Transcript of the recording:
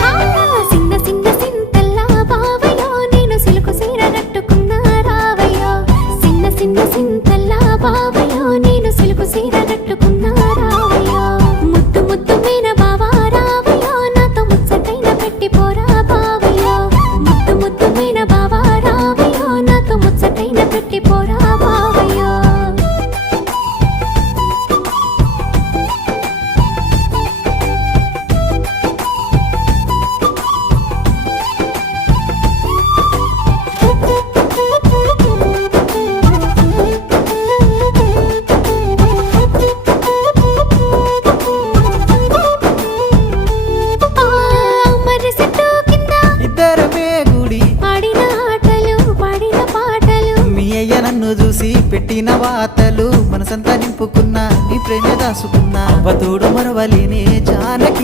హా, సిన్న సిన్న సింతల్లా బావయ్యో నేను సిలుకు సీర కట్టుకున్నా రావయ్యో. సిన్న సిన్న సింతల్లా బావయ్యో నేను సిలుకు సీర కట్టుకున్నా రావయ్యో. ముద్దు ముద్దు మీన బావా రావయ్యో నాతో ముచ్చటైన పెట్టిపోరా బావయ్యో. ముద్దు ముద్దు మీన బావా రావయ్యో నాతో ముచ్చటైన పెట్టిపోరా బావయ్యో. మర్రి చెట్టు కింద ఇద్దరమే గుడి ఆడిన ఆటలు పాడిన పాటలు మీ అయ్య నన్ను చూసి పెట్టిన వాతలు మనసంతా నింపుకున్నా నీ ప్రేమే దాసుకున్నా అవతోడు మరవలేనే జానకి